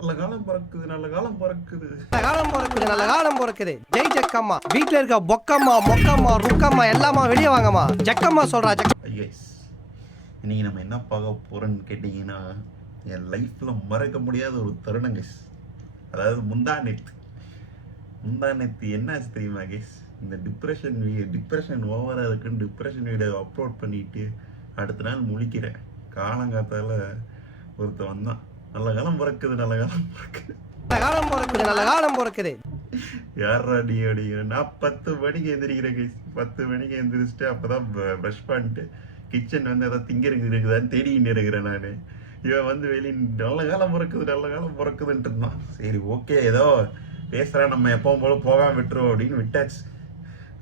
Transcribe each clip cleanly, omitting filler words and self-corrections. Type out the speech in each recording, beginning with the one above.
நல்ல காலம் பிறக்குது, நல்ல காலம் பிறக்குது, நல்ல காலம் பிறக்குது, நல்ல காலம் பிறக்குது. ஜெய் ஜக்கம்மா. வீட்டுல இருக்க பொக்கம்மா மொக்கம்மா ருக்கம்மா எல்லாமா வெளியே வாங்கம்மா. ஜக்கம்மா சொல்றா. ஐயஸ், இன்னைக்கு நம்ம என்ன பார்க்க போறோன்னு கேட்டீங்கன்னா, என் லைஃப்ல மறக்க முடியாத ஒரு தருணம் கைஸ். அதாவது முந்தா நேத்து என்னாச்சு தெரியுமா கைஸ்? இந்த டிப்ரெஷன் ஓவரா இருக்குன்னு டிப்ரெஷன் வீடியோ அப்லோட் பண்ணிட்டு அடுத்த நாள் முழிக்கிறேன். காலங்காத்தால ஒருத்தர் வந்தான், நல்ல காலம் பிறக்குது, நல்ல காலம் பிறக்குது, நல்ல காலம் பிறக்குது, நல்ல காலம் பிறக்குது. யாரா நீ அப்படிங்கிற? நான் 10 மணிக்கு எந்திரிக்கிறேன் கைஸ். 10 மணிக்கு எந்திரிச்சிட்டு அப்பதான் ப்ரஷ் பண்ணிட்டு கிச்சன் வந்து ஏதாவது திங்கிறதுக்கு இருக்குதான்னு தேடிக்கிட்டு இருக்கிறேன் நான். இவன் வந்து வெளியே நல்ல காலம் பிறக்குது, நல்ல காலம் பிறக்குதுன்ட்டு இருந்தான். சரி ஓகே, ஏதோ பேசுகிறேன், நம்ம எப்பவும் போல போகாம விட்டுருவோம் அப்படின்னு விட்டாச்சு.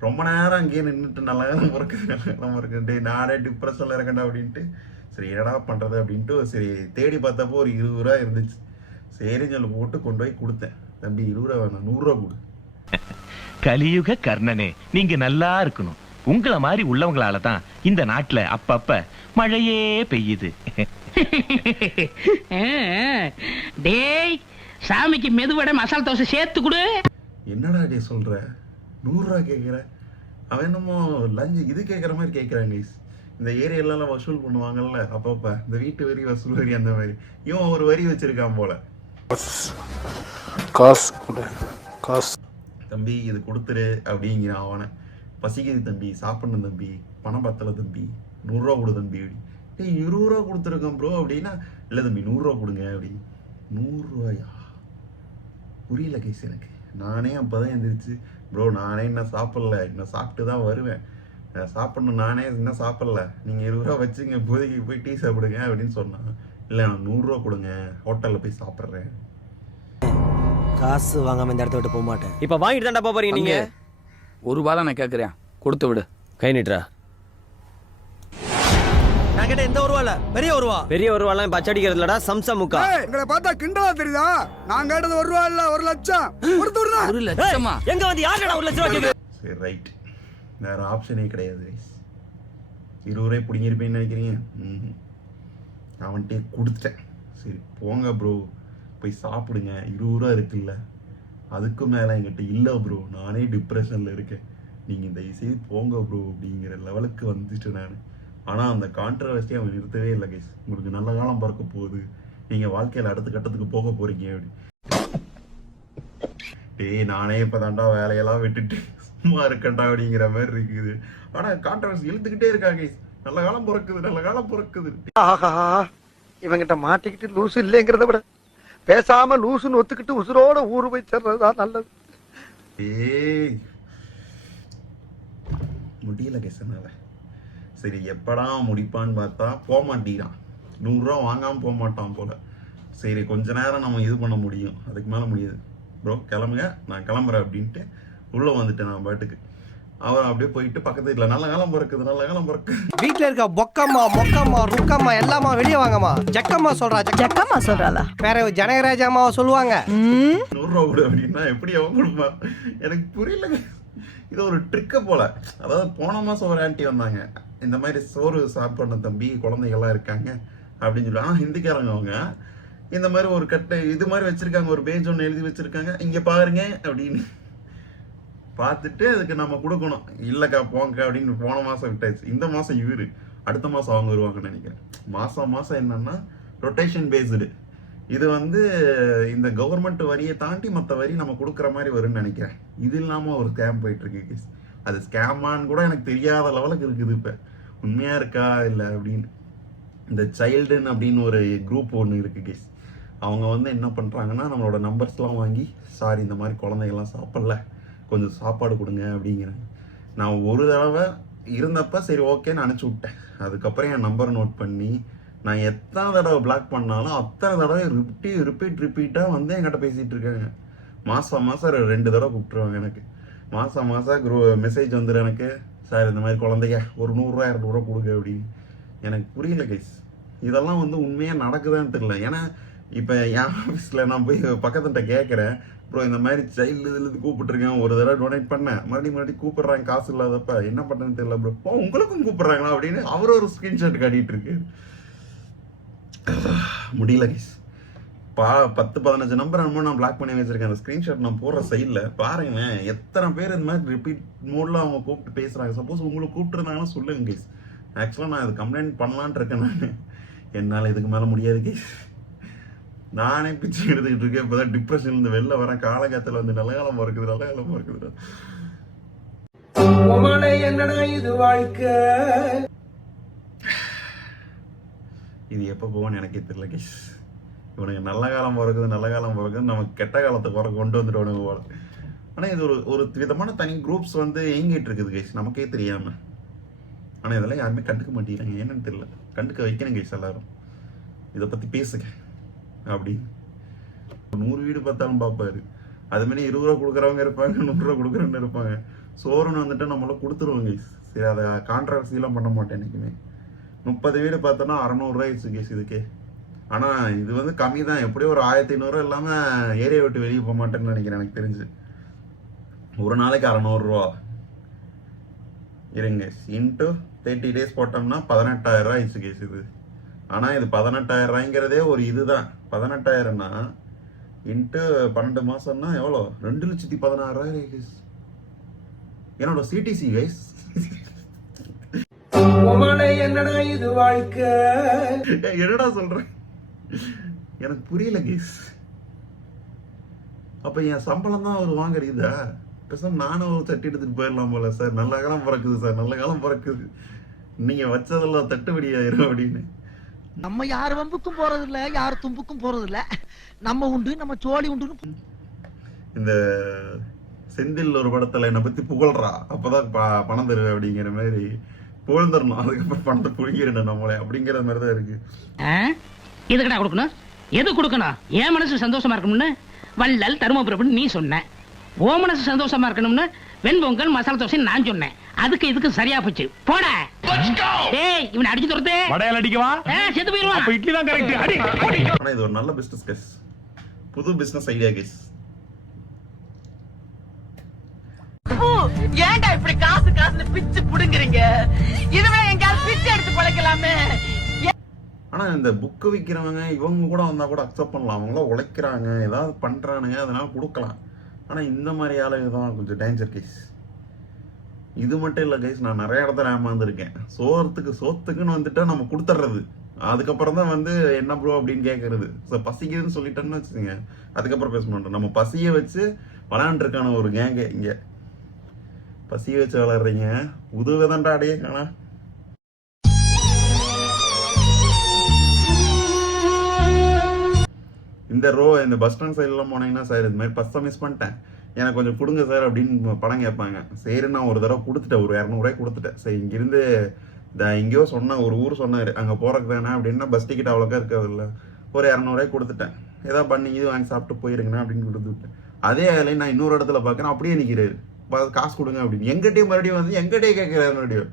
ரொம்ப நேரம் அங்கேயே நின்றுட்டு நல்ல காலம் பிறக்குது, நல்ல காலம் பிறக்குது, நானே டிப்ரெஷனில் இருக்கேன்டா அப்படின்ட்டு சரி என்னடா பண்ணுறது அப்படின்ட்டு சரி தேடி பார்த்தப்போ ஒரு 20 ரூபா இருந்துச்சு. சரின்னு சொல்லி போட்டு கொண்டு போய் கொடுத்தேன். தம்பி 20 ரூபா வேணாம், 100 ரூபா கொடு. கலியுக கர்ணனே, நீங்க நல்லா இருக்கணும். உங்களை மாதிரி உள்ளவங்களால தான் இந்த நாட்டுல அப்பப்ப மழையே பெய்யுது. டேய், சாமிக்கு மெதுவடை மசாலா தோசை சேர்த்து கொடு. என்னடா டே சொல்ற? 100 ரூபா கேட்குற? அவன் என்னமோ லஞ்சு இது கேட்குற மாதிரி கேட்குறான் கைஸ். இந்த ஏரியாலலாம் வசூல் பண்ணுவாங்கல்ல அப்பப்ப, இந்த வீட்டு வரி வசூல் வரி அந்த மாதிரி. இவன் ஒரு வரி வச்சிருக்கான் போல. காசு தம்பி இது கொடுத்துரு அப்படிங்கிறான் அவனை. பசிக்குது தம்பி, சாப்பிடணும் தம்பி, பணம் பத்தலை தம்பி, 100 ரூபா கொடு தம்பி அப்படி. டேய் 20 ரூபா கொடுத்துருக்கேன் ப்ரோ அப்படின்னா, இல்லை தம்பி 100 ரூபா கொடுங்க அப்படி. 100 ரூபாயா? புரியல கைஸ் எனக்கு. நானே அப்போதான் எந்திரிச்சு, ப்ரோ நானே இன்னும் சாப்பிடல, இன்னும் சாப்பிட்டு தான் வருவேன், சாப்பிடணும், நானே இன்னும் சாப்பிடல, நீங்கள் 20 ரூபா வச்சுங்க, இப்போதைக்கு போய் டீ சாப்பிடுங்க அப்படின்னு சொன்னான். இல்லை நான் 100 ரூபா கொடுங்க, ஹோட்டலில் போய் சாப்பிட்றேன். காசு வாங்காம இந்த இடத்த விட்டு போக மாட்டேன். இப்ப வாங்கிட்டு தான்டா போறீங்க நீங்க. 1 ரூபா தான் நான் கேட்குறேன், கொடுத்து விடு. கை நீட்டுறா. நான் கேட்ட எந்த ஒருவா இல்ல, பெரிய ஒருவா. பெரிய ஒரு ரூபாலாம் இப்ப அச்சடிக்கிறது இல்லடா, சம்சா முக்கா. எங்களை பார்த்தா கிண்டலா தெரியுதா? நான் கேட்டது 1 ரூபா இல்ல, 1 லட்சம். கொடுத்து விடுறா. 1 லட்சமா? எங்க வந்து யாருடா 1 லட்சம் ரூபாய் கேக்குது? சரி ரைட், வேறு ஆப்ஷனே கிடையாது கைஸ். 20 ரூபாய் பிடிங்கிருப்பேன்னு நினைக்கிறீங்க? அவன்கிட்டே கொடுத்துட்டேன். சரி போங்க ப்ரோ போய் சாப்பிடுங்க, 20 ரூபா இருக்குல்ல, அதுக்கு மேலே என்கிட்ட இல்லை ப்ரோ, நானே டிப்ரெஷனில் இருக்கேன், நீங்கள் தயவுசெய்து போங்க ப்ரோ அப்படிங்கிற லெவலுக்கு வந்துட்டு நான். ஆனால் அந்த கான்ட்ரவர்சியை அவன் நிறுத்தவே இல்லை கைஸ். உங்களுக்கு நல்ல காலம் பிறக்க போகுது, நீங்கள் வாழ்க்கையில் அடுத்த கட்டத்துக்கு போக போகிறீங்க அப்படி. டேய் நானே இப்போ தாண்டா வேலையெல்லாம் விட்டுட்டு சும்மா இருக்கண்டா அப்படிங்கிற மாதிரி இருக்குது. ஆனால் கான்ட்ரவர்சி இழுத்துக்கிட்டே இருக்கா கைஸ். நல்ல காலம் பிறக்குது, நல்ல காலம் பிறக்குது. இவங்கிட்ட மாட்டிக்கிட்டு லூசு இல்லைங்கிறத விட பேசாம லூசுன்னு ஒத்துக்கிட்டு உசுரோட ஊரு போய் சேர்றதுதான் நல்லது. ஏய் முடியல கேசனால. சரி எப்படா முடிப்பான்னு பார்த்தா போக மாட்டேங்கிறான். 100 ரூபா வாங்காமல் போக மாட்டான் போல. சரி கொஞ்ச நேரம் நம்ம இது பண்ண முடியும், அதுக்கு மேலே முடியாது. ப்ரோ கிளம்புங்க, நான் கிளம்புறேன் அப்படின்ட்டு உள்ளே வந்துட்டேன் நான் பாட்டுக்கு. அவன் அப்படியே போயிட்டு பக்கத்து வீட்டில் நல்ல காலம் பிறக்குது, நல்ல காலம் பிறக்குது. வீட்டுல இருக்க பொக்கம்மா மொக்கம்மா ருக்கம்மா எல்லாமா வெளியே வாங்கம்மா. ஜக்கம்மா சொல்றா. ஜக்கம்மா சொல்றாளா? வேற ஜனகராஜ் அம்மாவை சொல்லுவாங்க. 100 ரூபா கொடு அப்படின்னா எப்படி அவன் கொடுப்பான் எனக்கு புரியல. இது ஒரு ட்ரிக்கை போல. அதாவது போன மாதம் ஒரு ஆன்ட்டி வந்தாங்க, இந்த மாதிரி சோறு சாப்பிடணும் தம்பி, குழந்தைகள்லாம் இருக்காங்க அப்படின்னு சொல்லி. ஆனால் ஹிந்திக்காரங்க அவங்க இந்த மாதிரி ஒரு கட்டை இது மாதிரி வச்சிருக்காங்க, ஒரு பேஜ் ஒன்று எழுதி வச்சிருக்காங்க, இங்கே பாருங்க அப்படின்னு பார்த்துட்டு அதுக்கு நம்ம கொடுக்கணும். இல்லைக்கா போங்க அப்படின்னு போன மாதம் விட்டாச்சு. இந்த மாதம் இவரு, அடுத்த மாதம் அவங்க வருவாங்கன்னு நினைக்கிறேன். மாதம் என்னன்னா ரொட்டேஷன் பேஸ்டு. இது வந்து இந்த கவர்மெண்ட் வரியை தாண்டி மற்ற வரி நம்ம கொடுக்குற மாதிரி வரும்னு நினைக்கிறேன். இது இல்லாமல் ஒரு ஸ்கேம் போயிட்டுருக்கு கேஸ். அது ஸ்கேமான்னு கூட எனக்கு தெரியாத லெவலுக்கு இருக்குது. இப்போ உண்மையாக இருக்கா இல்லை அப்படின்னு. இந்த சைல்டுன்னு அப்படின்னு ஒரு குரூப் ஒன்று இருக்குது கேஸ். அவங்க வந்து என்ன பண்ணுறாங்கன்னா நம்மளோட நம்பர்ஸ்லாம் வாங்கி, சாரி இந்த மாதிரி குழந்தைகள்லாம் சாப்பிடல, கொஞ்சம் சாப்பாடு கொடுங்க அப்படிங்கிறாங்க. நான் ஒரு தடவை இருந்தப்போ சரி ஓகேன்னு அனுப்பிச்சி விட்டேன். அதுக்கப்புறம் என் நம்பரை நோட் பண்ணி நான் எத்தனை தடவை பிளாக் பண்ணாலும் அத்தனை தடவை ரிப்பீட்டாக வந்து என்கிட்ட பேசிகிட்டு இருக்காங்க. மாதம் 2 தடவை கூப்பிட்ருவாங்க எனக்கு. மாதம் மெசேஜ் வந்துடும் எனக்கு, சார் இந்த மாதிரி குழந்தைங்க ஒரு 100 ரூபா 200 ரூபா கொடுங்க அப்படின்னு. எனக்கு புரியல கைஸ், இதெல்லாம் வந்து உண்மையாக நடக்குதான்னு தெரியல. ஏன்னா இப்போ என் ஆஃபீஸில் நான் போய் பக்கத்துட்ட கேட்குறேன், ப்ரோ இந்த மாதிரி சைல்டு இதுலேருந்து கூப்பிட்டுருக்கேன், ஒரு தடவை டொனேட் பண்ணேன், மறுபடியும் கூப்பிட்றாங்க, காசு இல்லாதப்ப என்ன பண்ணுறேன்னு தெரியல ப்ரோ. உங்களுக்கும் கூப்பிட்றாங்களா அப்படின்னு அவர் ஒரு ஸ்க்ரீன்ஷாட் காட்டிகிட்டு இருக்கு. முடியல கைஸ். 10-15 நம்பர் என்னமோ நான் பிளாக் பண்ணி வச்சிருக்கேன். அந்த ஸ்கிரீன்ஷாட் நான் போடுற சைடில் பாருங்களேன், எத்தனை பேர் இந்த மாதிரி ரிப்பீட் மோட்ல அவங்க கூப்பிட்டு பேசுறாங்க. சப்போஸ் உங்களுக்கு கூப்பிட்டுருந்தாங்கன்னா சொல்லுங்க கைஸ். ஆக்சுவலாக நான் இது கம்ப்ளைண்ட் பண்ணலான்ட்டு இருக்கேன். நான் என்னால் இதுக்கு மேலே முடியாது கைஸ். நானே பிச்சை எடுத்துக்கிட்டு இருக்கேன். இப்போதான் டிப்ரெஷன்லேருந்து வெளில வரேன். காலகட்டத்தில் வந்து நல்ல காலம் பிறக்குது, நல்ல காலம் பிறக்குது. என்னடா இது வாழ்க்கை? இது எப்போ போவோன்னு எனக்கே தெரியல கைஸ். இவனுக்கு நல்ல காலம் பிறக்குது, நல்ல காலம் பிறக்குது, நமக்கு கெட்ட காலத்தை பிறகு கொண்டு வந்துட்டு போல. ஆனால் இது ஒரு விதமான தனி குரூப்ஸ் வந்து இயங்கிட்டு இருக்குது கைஸ், நமக்கே தெரியாம. ஆனால் இதெல்லாம் யாருமே கண்டுக்க மாட்டேங்கிறாங்க, என்னன்னு தெரியல. கண்டுக்க வைக்கணும் கைஸ் எல்லாரும். இதை பற்றி பேசுங்க அப்படி. 100 வீடு பார்த்தாலும் பார்ப்பாரு. அதுமாரி 20 ரூபா கொடுக்குறவங்க இருப்பாங்க, 100 ரூபா கொடுக்குறவங்க இருப்பாங்க. சோறுன்னு வந்துட்டு நம்மள கொடுத்துருவோம் கைஸ். சரி, அதை கான்ட்ரவர்சிலாம் பண்ண மாட்டேன் எனக்குமே. 30 வீடு பார்த்தோன்னா 600 ரூபாய் கேஸ் இதுக்கே. ஆனால் இது வந்து கம்மி தான். எப்படியும் ஒரு 1500 இல்லாமல் ஏரியா விட்டு வெளியே போக மாட்டேன்னு நினைக்கிறேன் எனக்கு தெரிஞ்சு. ஒரு நாளைக்கு 600 ரூபா இருங்க. இன்ட்டு 30 days போட்டோம்னா 18,000 ரூபாய் ஆயிடுச்சு கேஸ் இது. ஆனால் இது 18,000 ரூபாய்ங்கிறதே ஒரு இதுதான். 18,000னா இன்ட்டு 12 மாதம்னா எவ்வளோ? 2,16,000 கேஸ். என்னோட சிடிசி கைஸ். என்னடா இது வாழ்க்கை? என்னடா சொல்றேன், எனக்கு புரியல கைஸ். அப்ப என் சம்பளம் தான் அவர் வாங்குறீதா? பேசாம நானும் ஒரு தட்டி எடுத்துட்டு போயிடலாம் போல. சார் நல்ல காலம் பிறக்குது, சார் நல்ல காலம் பிறக்குது, நீங்க வச்சதெல்லாம் தட்டுப்படி ஆயிரும் அப்படின்னு. நம்ம யார் வம்புக்கும் போறது இல்ல, யார் தும்புக்கும் போறது இல்ல. நம்ம உண்டு, நம்ம சோழி உண்டு. இந்த செந்தில் ஒரு படத்துல என்னை பத்தி புகழ்றா, அப்பதான் பணம் தருவேன் அப்படிங்கிற மாதிரி புகழ்ந்துடணும். அதுக்கப்புறம் பணத்தை புழிக்கிறேன் நம்மளே அப்படிங்கிற மாதிரி தான் இருக்கு. எதுக்கடா கொடுக்கணும்? எது கொடுக்கணும்? என் மனசு சந்தோஷமா இருக்கணும்னு வள்ளல் தருமபுரம் நீ சொன்ன. ஓ மனசு சந்தோஷமா இருக்கணும்னு வெண்பொங்கல் மசாலா தோசை நான் சொன்னேன். அதுக்கு இதுக்கு சரியா போச்சு. போட டேய், இவனை அடிச்சு துரத்து. வடையால் அடிக்கவா? செத்து போயிருவான். அப்ப இட்லி தான் கரெக்ட். அடி. ஆனா இது ஒரு நல்ல பிசினஸ் கேஸ், புது பிசினஸ் ஐடியா கேஸ். ஏன்டா இப்படி காசு காசுன்னு பிச்சு புடுங்குறீங்க? இதுவே எங்கயாவது பிச்சு எடுத்து பழக்கலாமே. ஆனா இந்த புக்கு விற்கிறவங்க இவங்க கூட வந்தா கூட அக்செப்ட் பண்ணலாம். அவங்களாம் உழைக்கிறாங்க, ஏதாவது பண்றானுங்க, அதனால கொடுக்கலாம். ஆனா இந்த மாதிரி ஆளுங்க தான் கொஞ்சம் டேஞ்சர் கேஸ். இது மட்டும் இல்லை கைஸ், நான் நிறைய இடத்துல ஏமாந்துருக்கேன். சோத்துக்குன்னு வந்துட்டா நம்ம கொடுத்துட்றது. அதுக்கப்புறம் தான் வந்து என்ன ப்ரோ அப்படின்னு கேட்கறது. ஸோ பசிக்குதுன்னு சொல்லிட்டேன்னு வச்சுக்கோங்க, அதுக்கப்புறம் பேச மாட்டோம். நம்ம பசியை வச்சு விளாண்டுருக்கான ஒரு கேங்கு இங்கே. பசியை வச்சு விளாடுறீங்க, உதவுதான்டா அடையே காணா. இந்த பஸ் ஸ்டாண்ட் சைட்லாம் போனீங்கன்னா, சார் இது மாதிரி பஸ்ஸை மிஸ் பண்ணிட்டேன், எனக்கு கொஞ்சம் கொடுங்க சார் அப்படின்னு பணம் கேட்பாங்க. சரி, நான் ஒரு தடவை கொடுத்துட்டேன், ஒரு 200 ரூபாய் கொடுத்துட்டேன். சரி, இங்கிருந்து எங்கேயோ சொன்னேன், ஒரு ஊர் சொன்னார், அங்கே போகிறக்கு தானே அப்படின்னா பஸ் டிக்கெட் அவ்வளோக்கா இருக்காது இல்லை, ஒரு 200 ரூபாய் கொடுத்துட்டேன். ஏதாவது பண்ணி இது வாங்கி சாப்பிட்டு போயிருங்கண்ணா அப்படின்னு கொடுத்து விட்டேன். அதே வேலையை நான் இன்னொரு இடத்துல பார்க்குறேன், அப்படியே நிற்கிறாரு, காசு கொடுங்க அப்படின்னு. எங்கிட்டே மறுபடியும் வந்து எங்கிட்டே கேட்குறாரு மறுபடியும்.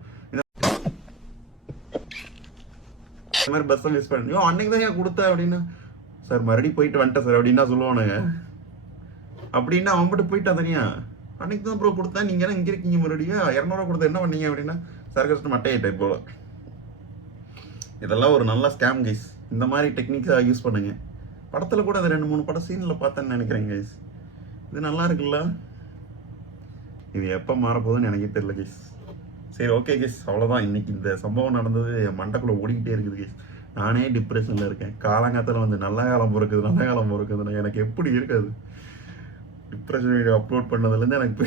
இந்த மாதிரி பஸ்ஸை மிஸ் பண்ணி அன்னைக்கு தான் ஏன் கொடுத்தேன் அப்படின்னா, சார் மறுபடியும் போயிட்டு வந்துட்டேன் சார் அப்படின்னா சொல்லுவானுங்க. அப்படின்னா அவன் மட்டும் போயிட்டா தனியா, அன்னைக்கு தான் ப்ரோ கொடுத்தேன், நீங்க இங்கே இருக்கீங்க மறுபடியும் 200 ரூபா கொடுத்தா என்ன பண்ணீங்க அப்படின்னா, சார் கஷ்டம் மட்டையிட்டே போல. இதெல்லாம் ஒரு நல்ல ஸ்கேம் கைஸ். இந்த மாதிரி டெக்னிக்கா யூஸ் பண்ணுங்க. படத்துல கூட அது 2-3 படம் சீன்ல பார்த்தேன்னு நினைக்கிறேன் கைஸ். இது நல்லா இருக்குல்ல. இது எப்போ மாறப்போகுதுன்னு எனக்கே தெரியல கைஸ். சரி, ஓகே கைஸ், அவ்வளோதான். இன்னைக்கு இந்த சம்பவம் நடந்தது என் மண்டக்குள்ள ஓடிக்கிட்டே இருக்குது கைஸ். நானே டிப்ரெஷன்ல இருக்கேன். காலங்காலத்தில் வந்து நல்ல காலம் பிறக்குது, நல்ல காலம் பிறக்குதுன்னா எனக்கு எப்படி இருக்காது. டிப்ரெஷன் வீடியோ அப்லோட் பண்ணதுலேருந்து எனக்கு